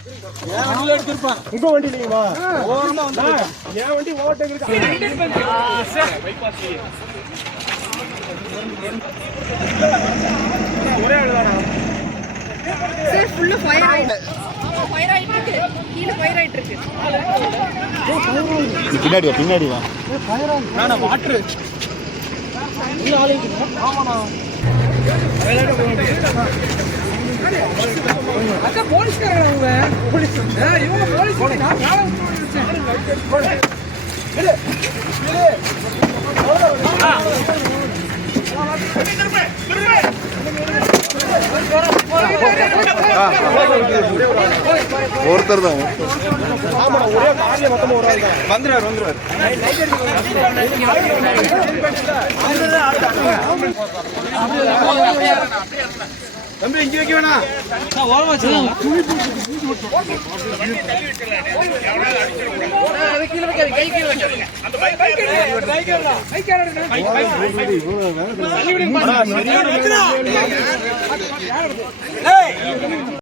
என் வண்டியில எடுத்திருப்பான். உங்க வண்டி இல்லைங்களா? ஓரமா வந்து என் வண்டி ஓவர்டேக் இருக்கு. ஒரே ஆளுதானா? சார் ஃபுல்லா ஃபயர் ஆயிட்டு இருக்கு. கீழ ஃபயர் ஆயிட்டு இருக்கு. பின்னாடி வா. நானா வாட்டர். உள்ள ஆளே இருக்கு. ஆமாண்ணா. அக்கா போலீஸ்காரங்க அவங்க. போலீஸ். இவங்க போலீஸ். நான் காலை விட்டு ஒருத்தர் தான் ஒரே காரியம் மொத்தமா ஒரு ஆள் தான் வந்துருவார் தம்பி இங்க வைக்க வேணாம் ஓரமா வச்சுக்கலாம் கை கீழ வைக்காதீங்க அந்த பைக்